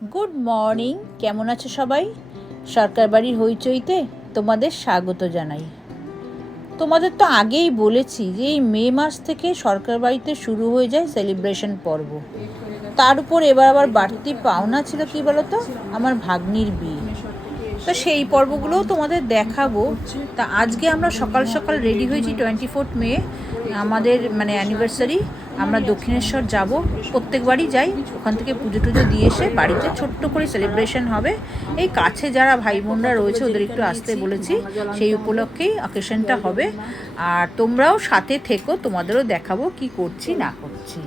Good morning, কেমন আছো সবাই? সরকার বাড়ির হইচইতে তোমাদের স্বাগত জানাই। তোমাদের তো আগেই বলেছি যে এই মে মাস থেকে সরকার বাড়িতে শুরু হয়ে যায় সেলিব্রেশন পর্ব। তার উপর এবার আবার বাড়তি পাওনা ছিল কি বলতো, আমার ভাগ্নির বিয়ে। তো সেই পর্বগুলোও তোমাদের দেখাবো। তা আজকে আমরা সকাল সকাল রেডি হয়েছি 24 মে, আমাদের অ্যানিভার্সারি। আমরা দক্ষিণেশ্বর যাব, প্রত্যেকবারই যাই। ওখান থেকে পুজো টুজো দিয়ে এসে বাড়িতে ছোট্ট করে সেলিব্রেশন হবে। এই কাছে যারা ভাই বোনরা রয়েছে ওদের একটু আসতে বলেছি, সেই উপলক্ষেই অকেশনটা হবে। আর তোমরাও সাথে থেকো, তোমাদেরও দেখাবো কি করছি না করছি।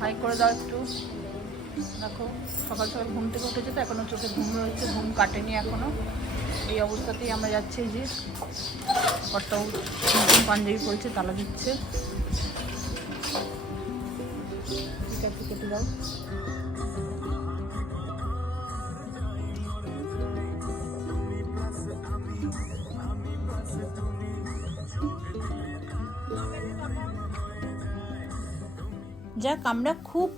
হাই করে দাও একটু। দেখো সকাল সকাল ঘুম থেকে উঠেছে, তো এখনও চোখে ঘুম রয়েছে, ঘুম কাটেনি এখনও। এই অবস্থাতেই আমরা যাচ্ছি। যে কর্তাও নতুন পাঞ্জাবি পরেছে, তালা দিচ্ছে। ঠিক আছে, কেটে দাও। যাক, আমরা খুব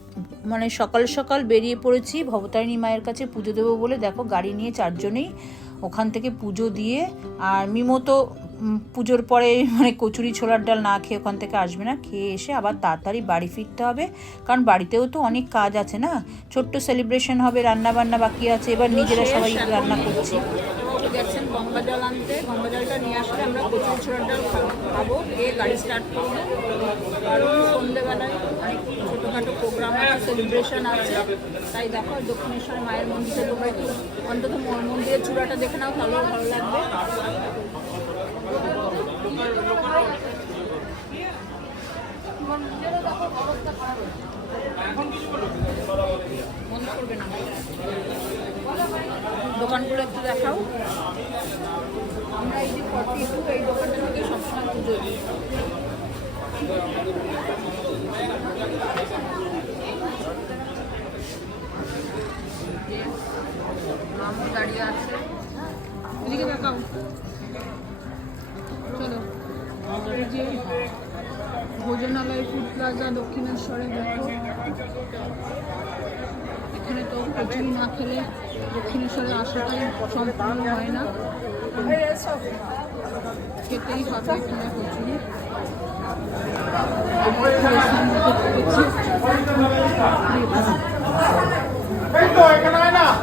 সকাল সকাল বেরিয়ে পড়েছি ভবতারিণী মায়ের কাছে পুজো দেবো বলে। দেখো গাড়ি নিয়ে চারজনেই ওখান থেকে পুজো দিয়ে, আর মিমো তো পুজোর পরে কচুরি ছোলার ডাল না খেয়ে ওখান থেকে আসবে না, খেয়ে এসে আবার তাড়াতাড়ি বাড়ি ফিরতে হবে, কারণ বাড়িতেও তো অনেক কাজ আছে না। ছোট্ট সেলিব্রেশন হবে, রান্না বান্না বাকি আছে, এবার নিজেরা সবাই রান্না করছি। গেছেন গঙ্গা জল আনতে, গঙ্গা জলটা নিয়ে আসলে আমরা কচুরি ছোলার ডাল খাবো, খেয়ে গাড়ি স্টার্ট করবো। কারণ সন্ধ্যেবেলায় অনেক ছোটোখাটো প্রোগ্রাম আছে, সেলিব্রেশন আছে। তাই দেখো দক্ষিণেশ্বরের মায়ের মন্দিরে তোমরা একটু অন্তত মন্দিরের চূড়াটা দেখে নাও, ভালো লাগবে। মন করবে না, দোকানগুলো একটু দেখাও। আমরা এই যে 42 এই দোকানটা থেকে সবসময় পুজো দিই। মামু দাঁড়িয়ে আছে, এদিকে দেখাও। চলো, এই যে ভোজনালয় ফুড প্লাজা দক্ষিণেশ্বরে, দেখো এখানে তো কচুরি না খেলে দক্ষিণেশ্বরে আসাটাই সম্পূর্ণ হয় না, খেতেই হবে এখানে কচুরি।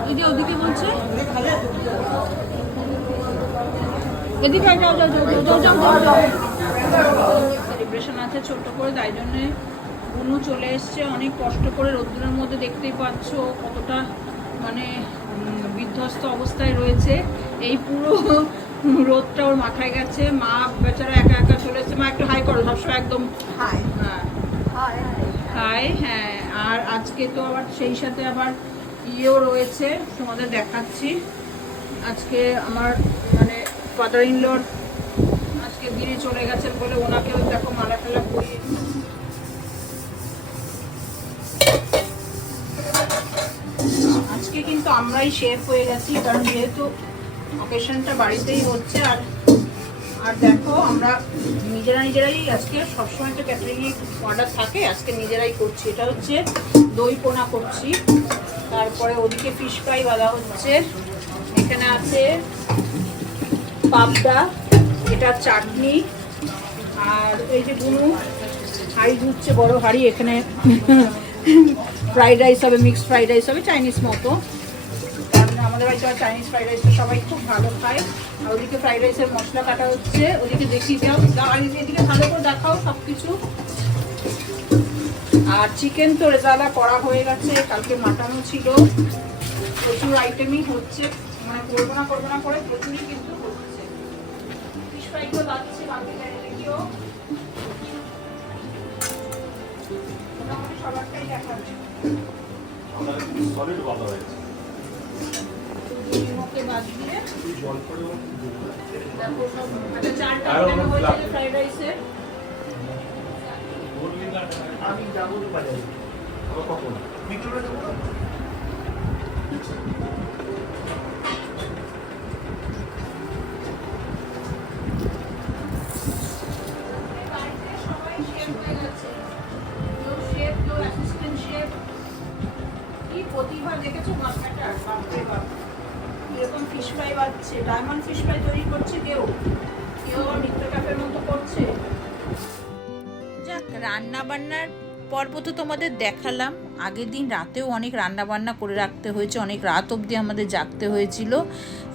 এই যে ওদিকে বলছে, এদিকে যাও যাও যাও যাও যাও যাও। সেলিব্রেশন আছে ছোট্ট করে, তাই জন্যে বুনু চলে এসছে অনেক কষ্ট করে রোদ্দুরের মধ্যে। দেখতেই পাচ্ছ কতটা বিধ্বস্ত অবস্থায় রয়েছে। এই পুরো রোদটা ওর মাথায় গেছে। মা বেচারা একা একা চলে এসছে। মা একটু হাই করো, সবসময় একদম হাই। হ্যাঁ হাই, হ্যাঁ। আর আজকে তো আবার সেই সাথে আবার ইয়েও রয়েছে, তোমাদের দেখাচ্ছি। আজকে আমার ফাদার ইন লর আজকে দিনে চলে গেছেন বলে ওনাকেও দেখো মালা টালা পরিয়ে। আজকে কিন্তু আমরাই শেফ হয়ে গেছি, কারণ যেহেতু অকেশনটা বাড়িতেই হচ্ছে। আর দেখো আমরা নিজেরাই আজকে সবসময় তো ক্যাটারিংয়ে অর্ডার থাকে, আজকে নিজেরাই করছি। এটা হচ্ছে দই পোনা করছি, তারপরে ওদিকে ফিশ ফ্রাই বাঁধা হচ্ছে, এখানে আছে পাবদা, এটা চাটনি। আর এই যে বুনু হাঁড়ি ধুচ্ছে, বড় হাঁড়ি, এখানে ফ্রাইড রাইস হবে, মিক্সড ফ্রাইড রাইস হবে, চাইনিজ মতো। আমাদের বাড়িতে চাইনিজ ফ্রাইড রাইসটা সবাই খুব ভালো খায়। আর ওদিকে ফ্রাইড রাইসের মশলা কাটা হচ্ছে, ওদিকে দেখিয়ে দাও, আর এদিকে ভালো করে দেখাও সব কিছু। আর চিকেন তো রেজালা করা হয়ে গেছে, কালকে মাটনও ছিল। প্রচুর আইটেমই হচ্ছে, করবো না করে প্রচুরই কিন্তু হচ্ছে। ফিশ ফ্রাইগুলো লাগছে, বাকি দেখিও মোটামুটি সবারটাই দেখাবে। সলিড ভালো হয়েছে। ওকে বাদ দিয়ে জল করে দেখো সব একটা চারটা দেখানো হয়েছে ফ্রাইড রাইসের। আমি যাবো তো বাজারে, কখন ভিতরে যাবো। সবাই কি প্রতিভা দেখেছো মাছটা, বাপরে বাপ। এরকম ফিশ ফ্রাই বাচ্ছে, ডায়মন্ড ফিশ ফ্রাই তৈরি করছে কেউ আবার মিত্র ক্যাফের মতো করছে। যাক, রান্না বান্নার পর্ব তো তোমাদের দেখালাম। আগের দিন রাতেও অনেক রান্না বান্না করে রাখতে হয়েছে, অনেক রাত অবধি আমাদের জাগতে হয়েছিল।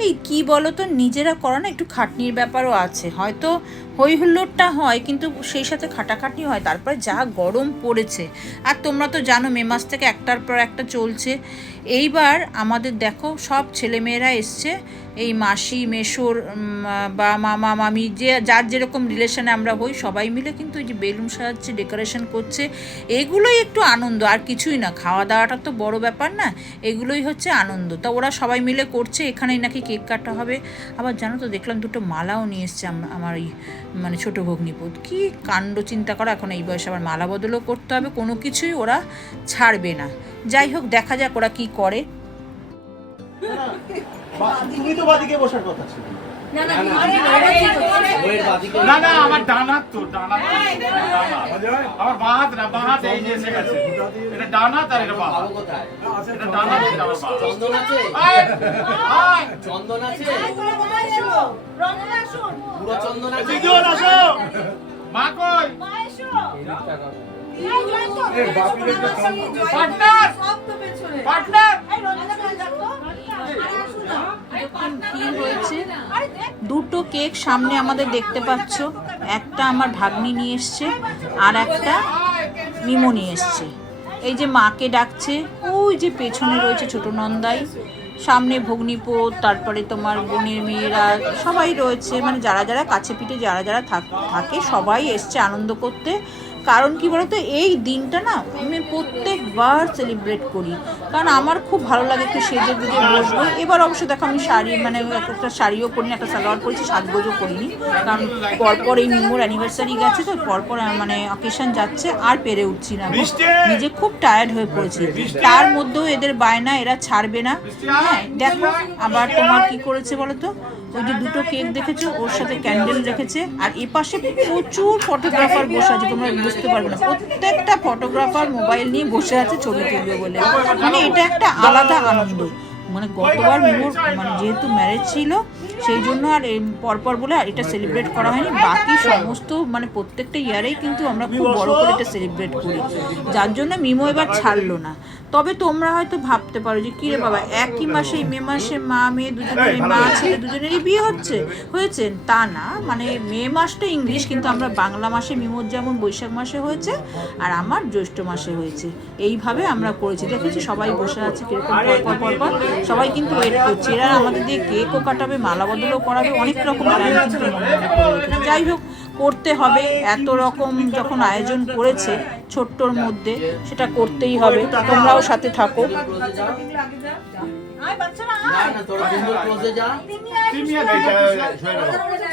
এই কি বলো তো, নিজেরা করো না, একটু খাটনির ব্যাপারও আছে। হয়তো হই হুল্লোড়টা হয়, কিন্তু সেই সাথে খাটাখাটনি হয়। তারপরে যা গরম পড়েছে, আর তোমরা তো জানো মে মাস থেকে একটার পর একটা চলছে। এইবার আমাদের দেখো সব ছেলেমেয়েরা এসছে, এই মাসি মেশোর বা মামা মামি, যে যার যেরকম রিলেশনে আমরা হই, সবাই মিলে কিন্তু এই যে বেলুন সাজাচ্ছে, ডেকোরেশন করছে। এগুলোই একটু আনন্দ, আর কিছুই না। খাওয়া দাওয়াটা তো বড় ব্যাপার না, এগুলোই হচ্ছে আনন্দ। তা ওরা সবাই মিলে করছে, এখানেই নাকি কেক কাটা হবে। আবার জানো তো, দেখলাম দুটো মালাও নিয়ে এসছে আমার এই মানে ছোটো ভগ্নিপদ। কি কাণ্ড চিন্তা করা, এখন এই বয়সে আবার মালা বদলও করতে হবে, কোনো কিছুই ওরা ছাড়বে না। যাই হোক, দেখা যাক ওরা কি করে। তুমি তো বাদিকে বসার কথা ছিল। না না, আমার ডানাত তো ডানাত, আমার বাঁ হাত না, বাঁ হাত এই যে এসে গেছে। এটা ডানাত আর এটা বাঁ হাত। এটা ডানাত, এটা আমার বাঁ হাত। চন্দন আছে? আয় চন্দন আছে? রমনা আসুন, পুরো চন্দন আছে? দিদিওন আসো। মা কই? মা এসো। পার্টনার পার্টনার কি হয়েছে, দুটো কেক সামনে আমাদের দেখতে পাচ্ছ। একটা আমার ভাগ্নি নিয়ে এসছে, আর একটা মিমো নিয়ে এসছে। এই যে মাকে ডাকছে, ওই যে পেছনে রয়েছে ছোট নন্দাই, সামনে ভগ্নিপোত, তারপরে তোমার বোনের মেয়েরা সবাই রয়েছে। মানে যারা যারা কাছে পিঠে যারা যারা থাকে সবাই এসছে আনন্দ করতে। কারণ কি বলতো, এই দিনটা না আমি প্রত্যেকবার সেলিব্রেট করি, কারণ আমার খুব ভালো লাগে একটু সেজে গুজে বসবো। এবার অবশ্য দেখো আমি শাড়ি মানে একটা শাড়িও পরিনি, একটা সালোয়ার পরেছি, সাজগোজও করিনি, কারণ পরপর এই মিমোর অ্যানিভার্সারি গেছে তো, পরপর মানে অকেশন যাচ্ছে, আর পেরে উঠছি না, নিজে খুব টায়ার্ড হয়ে পড়েছি। তার মধ্যেও এদের বায়না, এরা ছাড়বে না। হ্যাঁ দেখো, আবার তোমার কি করেছে বলো তো, ওই যে দুটো কেক দেখেছো, ওর সাথে ক্যান্ডেল রেখেছে, আর এপাশে প্রচুর ফটোগ্রাফার বসে আছে, তোমরা বুঝতে পারবে না। প্রত্যেকটা ফটোগ্রাফার মোবাইল নিয়ে বসে আছে ছবি তুলবে বলে। মানে এটা একটা আলাদা আনন্দ। মানে গতবার মিমোর মানে যেহেতু ম্যারেজ ছিল, সেই জন্য আর পরপর বলে আর এটা সেলিব্রেট করা হয়নি। বাকি সমস্ত মানে প্রত্যেকটা ইয়ারেই কিন্তু আমরা খুব বড় করে এটা সেলিব্রেট করি, যার জন্য মিমো এবার ছাড়লো না। তবে তোমরা হয়তো ভাবতে পারো যে কী রে বাবা, একই মাসে মে মাসে মা মেয়ে দুজনেরই, মা ছেলে দুজনেরই বিয়ে হয়েছে। তা না, মানে মে মাসটা ইংলিশ, কিন্তু আমরা বাংলা মাসে মিমোর যেমন বৈশাখ মাসে হয়েছে, আর আমার জ্যৈষ্ঠ মাসে হয়েছে। এইভাবে আমরা করেছি। দেখেছি সবাই বসে আছে কিরকম পরপর, সবাই কিন্তু ওয়েট করছে। এরা আমাদের দিয়ে কেকও কাটাবে, মালা বদলও করাবে, অনেক রকম প্ল্যান কিন্তু মনে করে রেখেছে। যাই হোক, করতে হবে, এত রকম যখন আয়োজন করেছে ছোট্টর মধ্যে, সেটা করতেই হবে। তোমরাও সাথে থাকো।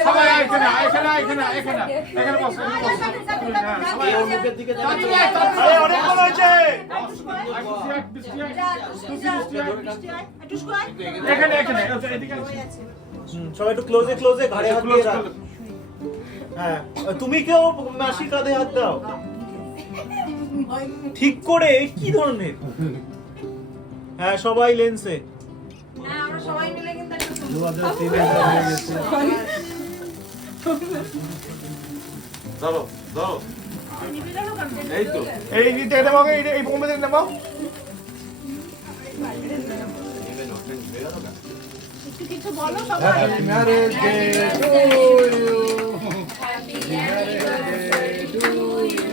সবাই এখানে এখানে এখানে এখানে এখানে বসো, অনেকক্ষণ হয়েছে। এখানে এখানে এদিকে সবাই একটু ক্লোজে ক্লোজে, ঘাড়ে হাত দিয়ে রাখ। হ্যাঁ, তুমি কেউ মাসির কাঁধে হাত দাও ঠিক করে। কি ধরনের? হ্যাঁ, সবাই লেন্সে। ধরো ধরো, এই তো এই নিতে এটা বাবা, এই বোমে দেন নাও। কিছু বলো সবাই। Happy marriage day to you. Happy marriage day to you.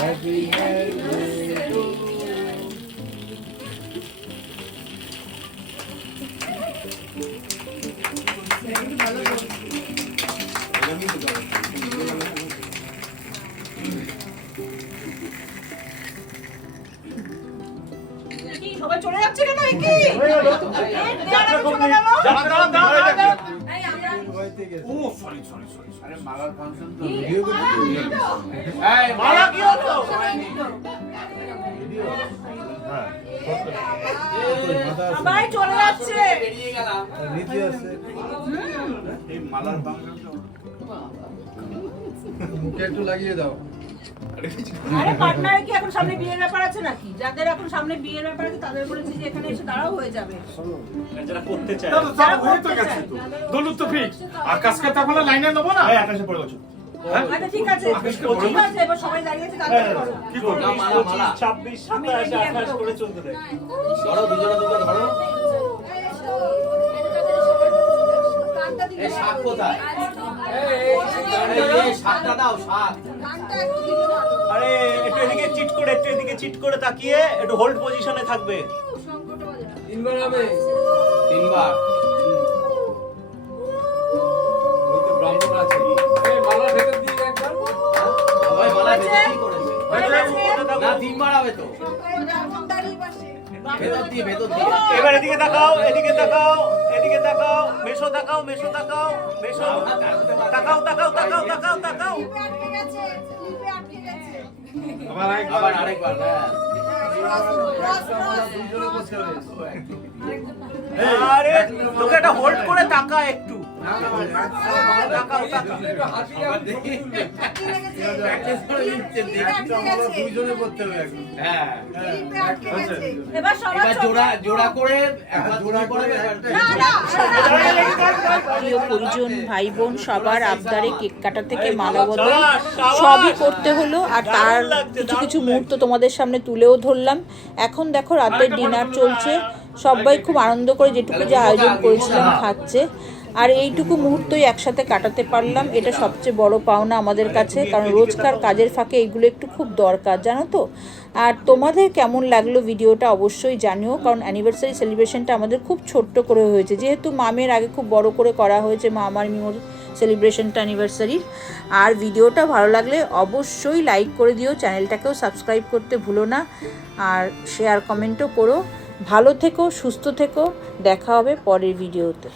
Happy marriage day to you. সবাই চলে যাচ্ছে কেন? কি যাত্রা কমপ্লিট। ও সরি সরি সরি, আরে মালার ফাংশন তো মালা কি হলো? সবাই চলে যাচ্ছে। বেরিয়ে গেলাম। এই মালার ফাংশন তো মুখে একটু লাগিয়ে দাও। আরে পার্টনার কি এখন সামনে বিয়ের ব্যাপার আছে নাকি? যাদের এখন সামনে বিয়ের ব্যাপার আছে তাদের বলেছি যে এখানে এসে দাঁড়াও হয়ে যাবে। যারা করতে চায় দাদা সব হয়ে তো গেছে তো। দলুত তো ফিক্স। আকাশকে তাহলে লাইনে নেব না? এই আকাশে পড়ে গেছো আচ্ছা ঠিক আছে, ঠিক আছে, এবার সবাই দাঁড়িয়ে আছে তাড়াতাড়ি করো। কি করব? না, মালা, মালা। 26 27 28 করে চলতে দেয় ধরো দুজনে দুটো ধরো। এই শাক কোথায়? এই শাকটা দাও, শাক। আরে একটু এদিকে চিট করে তাকিয়ে একটু হোল্ড পজিশনে থাকবে তিনবার। সবাই মালা ভেতর দিয়ে করেছে। না, তিনবার হবে তো। ভেতর দিয়ে। এবার এদিকে তাকাও মেশো তাকাও মেশো তাকাও আবার আরেকবার, হ্যাঁ। আরে তোকে একটা হোল্ড করে তাকা একটু তাকাও আবার দেখি। Practice করে নিচ্ছেন, দেখি। দুইজনে করতে হবে এখন। হ্যাঁ। এবার সবাই এবার জোড়া করে একবার জোড়া করে প্রিয় পরিজন ভাই বোন সবার আবদারে কেক কাটা থেকে মালা বদল সবই করতে হলো। আর তার কিছু কিছু মুহূর্ত তোমাদের সামনে তুলেও ধরলাম। এখন দেখো রাতের ডিনার চলছে, সবাই খুব আনন্দ করে যেটুকু যে আয়োজন করেছিলাম খাচ্ছে। আর এইটুকু মুহূর্তই একসাথে কাটাতে পারলাম, এটা সবচেয়ে বড় পাওনা আমাদের কাছে, কারণ রোজকার কাজের ফাঁকে এগুলো একটু খুব দরকার, জানো তো। আর তোমাদের কেমন লাগলো ভিডিওটা অবশ্যই জানিও, কারণ অ্যানিভার্সারি সেলিব্রেশনটা আমাদের খুব ছোট্ট করে হয়েছে, যেহেতু মামের আগে খুব বড় করে করা হয়েছে মা আমার মিমোর সেলিব্রেশনটা অ্যানিভার্সারির। আর ভিডিওটা ভালো লাগলে অবশ্যই লাইক করে দিও, চ্যানেলটাকেও সাবস্ক্রাইব করতে ভুলো না, আর শেয়ার কমেন্টও করো। ভালো থেকো, সুস্থ থেকো, দেখা হবে পরের ভিডিওতে।